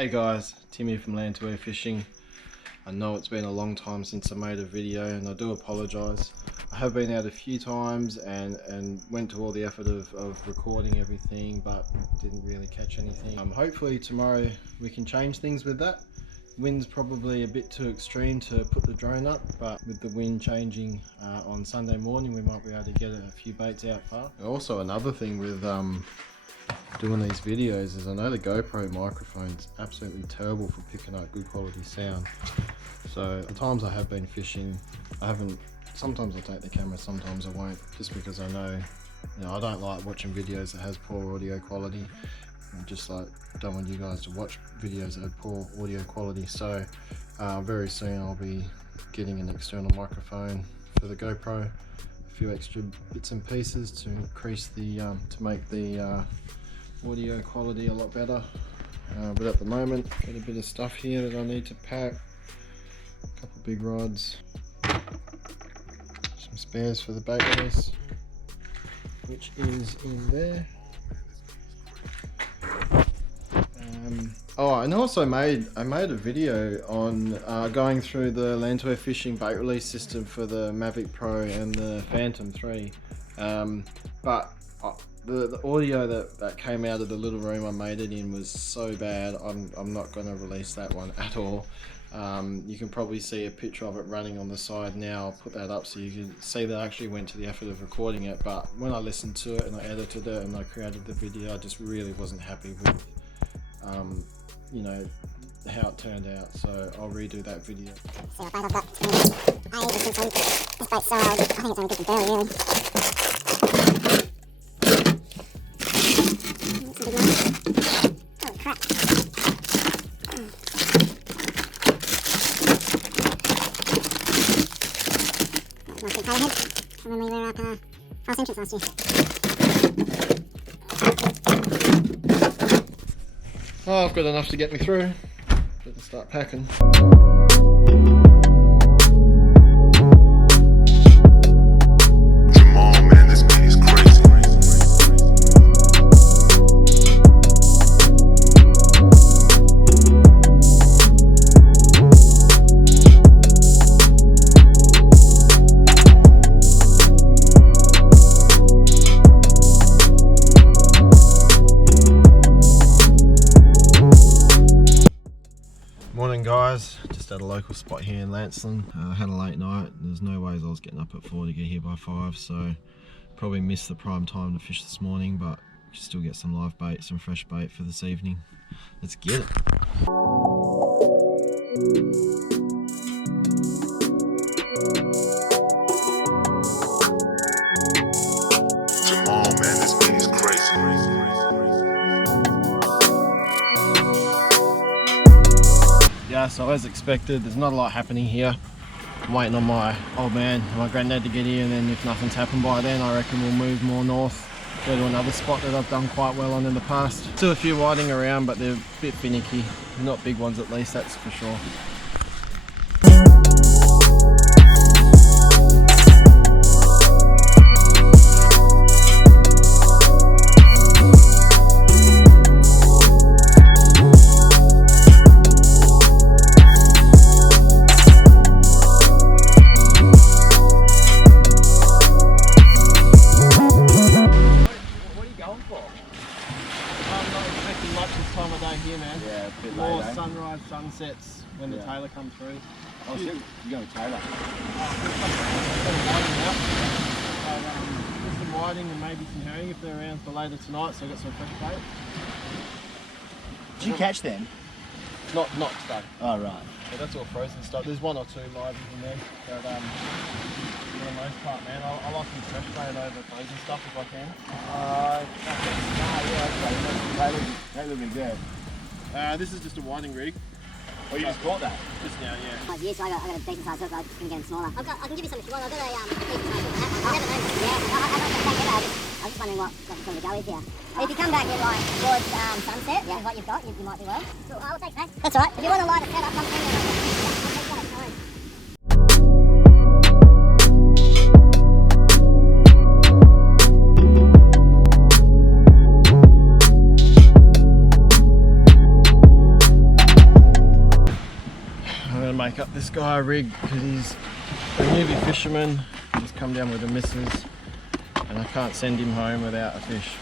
Hey guys, Tim here from Lancelin Fishing. I know it's been a long time since I made a video and I do apologise. I have been out a few times and went to all the effort of recording everything but didn't really catch anything. Hopefully tomorrow we can change things with that. Wind's probably a bit too extreme to put the drone up, but with the wind changing on Sunday morning we might be able to get a few baits out far. Also another thing with doing these videos is I know the GoPro microphone's absolutely terrible for picking up good quality sound. So the times I have been fishing, sometimes I'll take the camera, sometimes I won't, just because I know, I don't like watching videos that has poor audio quality. I just don't want you guys to watch videos that have poor audio quality. So very soon I'll be getting an external microphone for the GoPro, a few extra bits and pieces to increase the to make the audio quality a lot better, but at the moment got a bit of stuff here that I need to pack. A couple big rods, some spares for the bait release, which is in there. And also I made a video on going through the Lancelin Fishing bait release system for the Mavic Pro and the Phantom 3, but the audio that came out of the little room I made it in was so bad. I'm not going to release that one at all. You can probably see a picture of it running on the side now. I'll put that up so you can see that I actually went to the effort of recording it, but when I listened to it and I edited it and I created the video, I just really wasn't happy with how it turned out, so I'll redo that video. So I've got this bait's so old, I think it's only good to barely really. That's a big one. Holy crap. That's a nice big tailor head from when we were up Fast Entrance last year. Oh, I've got enough to get me through. Better start packing. Morning guys, just at a local spot here in Lancelin. I had a late night. There's no ways I was getting up at 4 to get here by 5, so probably missed the prime time to fish this morning, but still get some live bait, some fresh bait for this evening. Let's get it. Yeah, so as expected, there's not a lot happening here. I'm waiting on my old man and my granddad to get here, and then if nothing's happened by then, I reckon we'll move more north, go to another spot that I've done quite well on in the past. Still a few whiting around, but they're a bit finicky. Not big ones at least, that's for sure. More sunrise, sunsets when the tailor comes through. Oh, so you're going to tailor? Just some whiting and maybe some herring if they're around for later tonight, so I've got some fresh bait. Did you catch them? Not today. Oh, right. Yeah, that's all frozen stuff. There's one or two live in there, but for the most part, man, I like some fresh bait over frozen stuff if I can. That would be good. This is just a whiting rig. Oh, you just caught that? Just now, yeah. Like years, so I got a decent sized hook, I just couldn't get them smaller. I can give you some if you want. I've got a decent sized hook. I've never known. Yeah, I was just wondering what some of the go is here. If you come back in like towards sunset, with what you've got, you might be well. Cool, I'll take that. That's alright. If you want to light a set up something, I'll take that at time. this guy a rig because he's a newbie fisherman. He's come down with the missus, and I can't send him home without a fish,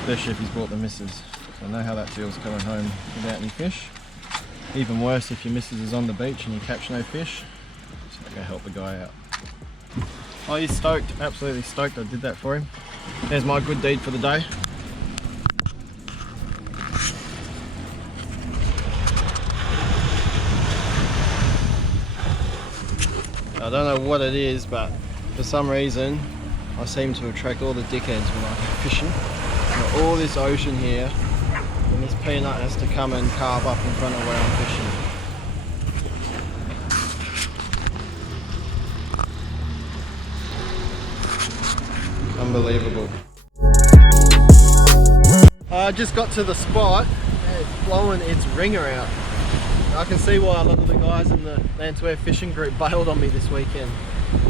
especially if he's brought the missus. So I know how that feels coming home without any fish. Even worse if your missus is on the beach and you catch no fish. So I go help the guy out. Oh, he's stoked, absolutely stoked I did that for him. There's my good deed for the day. I don't know what it is, but for some reason I seem to attract all the dickheads when I go fishing. Got all this ocean here, and this peanut has to come and carve up in front of where I'm fishing. Unbelievable. I just got to the spot and it's blowing its ringer out. I can see why a lot of the guys in the Lancelin fishing group bailed on me this weekend.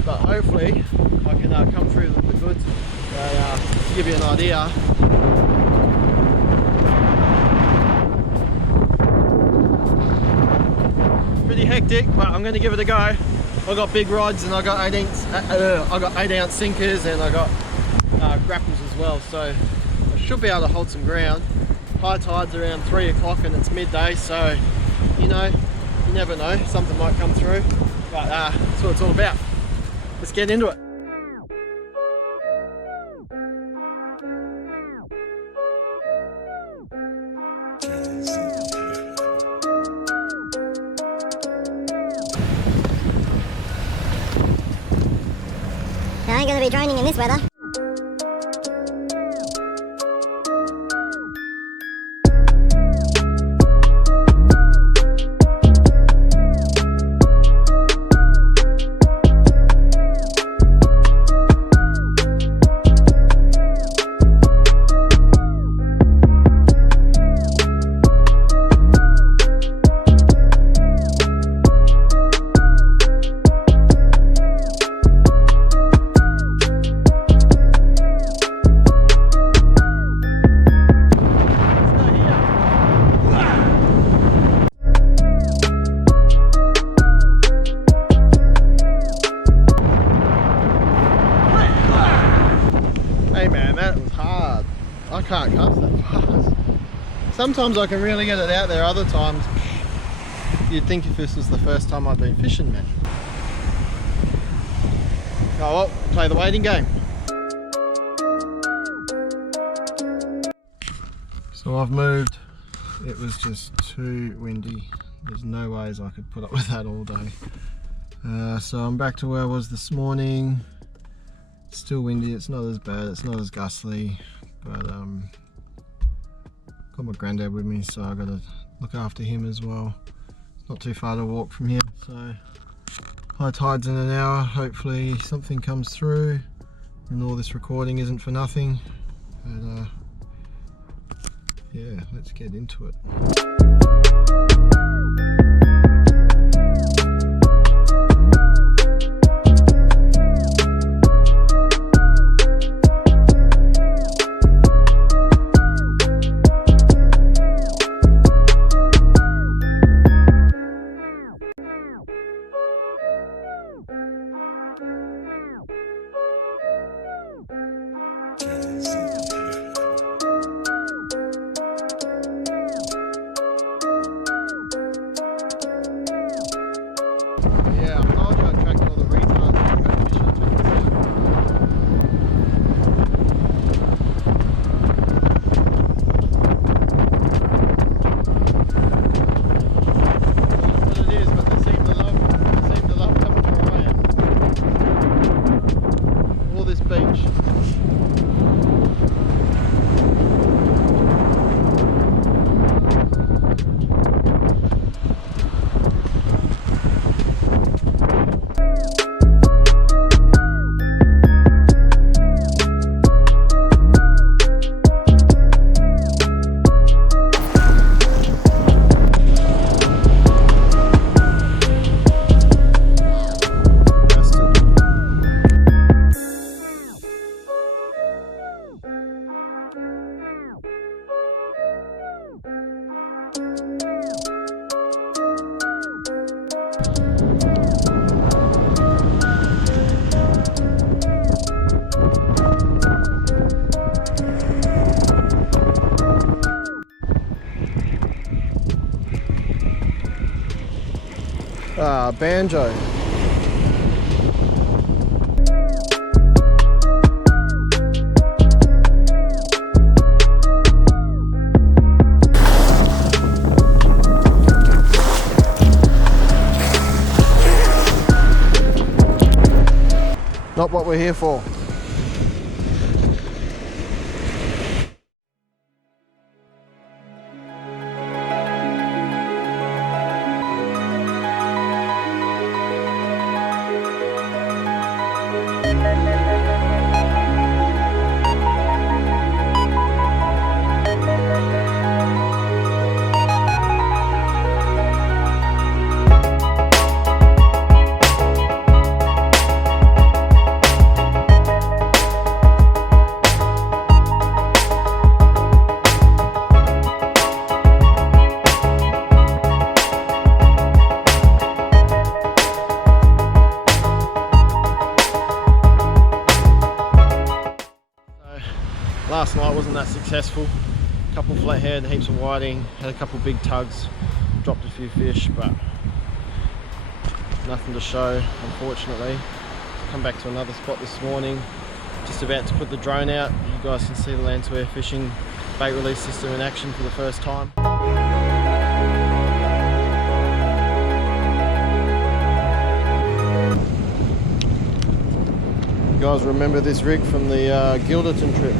But hopefully I can come through with the goods. To give you an idea, pretty hectic, but I'm going to give it a go. I got big rods and I got 8-ounce sinkers, and I got grapples as well, so I should be able to hold some ground. High tide's around 3 o'clock and it's midday, so you know, you never know, something might come through, but that's what it's all about. Let's get into it. I ain't gonna be droning in this weather. Hey man, that was hard. I can't cast that fast. Sometimes I can really get it out there, other times you'd think if this was the first time I've been fishing, man. Oh well, play the waiting game. So I've moved. It was just too windy. There's no ways I could put up with that all day. So I'm back to where I was this morning. It's still windy, it's not as bad, it's not as gustly, but got my granddad with me, so I gotta look after him as well. It's not too far to walk from here, so high tide's in an hour. Hopefully something comes through and all this recording isn't for nothing, but yeah, let's get into it. Yeah, I told you I attracted all the retards that go fishing to what it is, but they seem to love coming to where I am. All this beach. banjo. Not what we're here for. Last night wasn't that successful. A couple flathead, heaps of whiting, had a couple big tugs, dropped a few fish, but nothing to show, unfortunately. Come back to another spot this morning, just about to put the drone out. You guys can see the Lancelin fishing bait release system in action for the first time. You guys remember this rig from the Gilderton trip?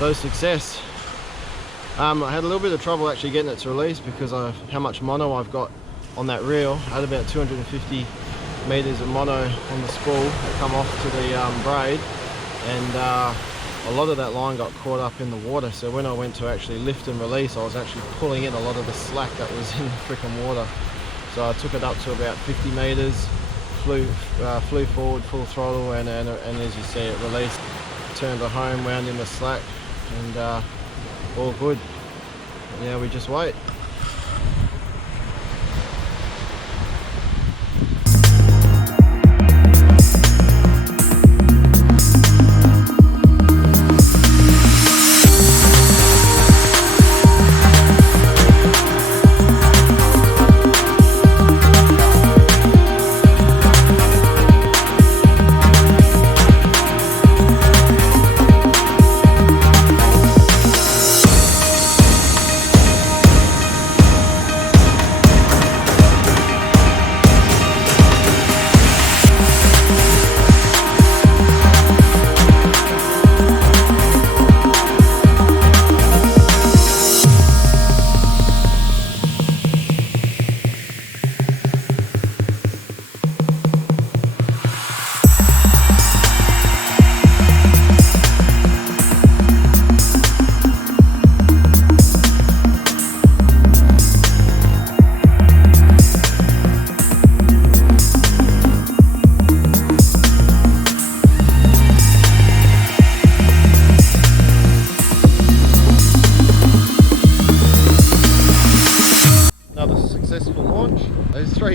So success. I had a little bit of trouble actually getting it to release because of how much mono I've got on that reel. I had about 250 meters of mono on the spool that come off to the braid, and a lot of that line got caught up in the water. So when I went to actually lift and release, I was actually pulling in a lot of the slack that was in the freaking water. So I took it up to about 50 meters, flew forward full throttle, and as you see, it released. Turned it home, wound in the slack, and all good. Now we just wait.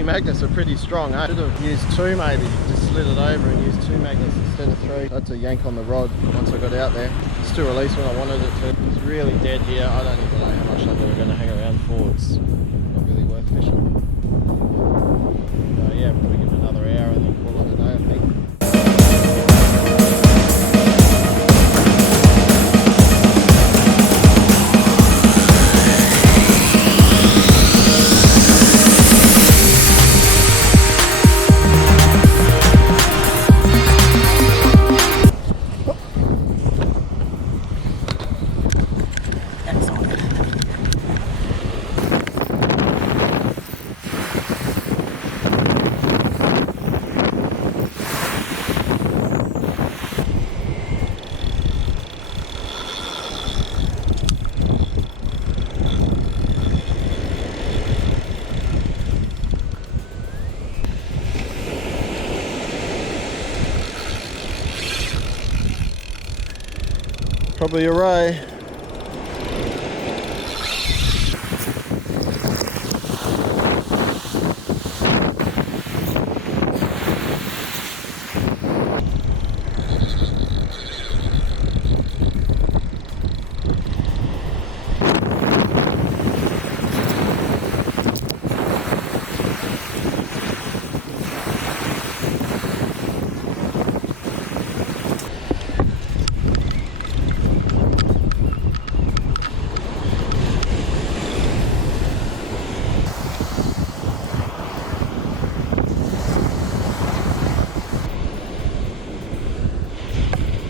magnets are pretty strong. I should have used 2 maybe, just slid it over and used 2 magnets instead of 3. That's a yank on the rod once I got out there. Still released when I wanted it to. It's really dead here. I don't even know how much longer we're going to hang around for. It's not really worth fishing. Yeah, probably give it another hour and then call it a day, I think. Probably a ray.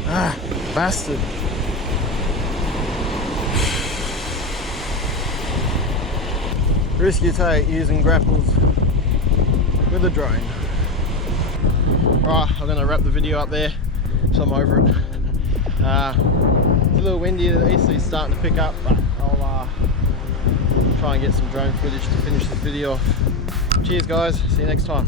Ah, bastard. Risk you take using grapples with a drone. Right, I'm going to wrap the video up there, so I'm over it. It's a little windy, the easterly's starting to pick up, but I'll try and get some drone footage to finish this video off. Cheers guys, see you next time.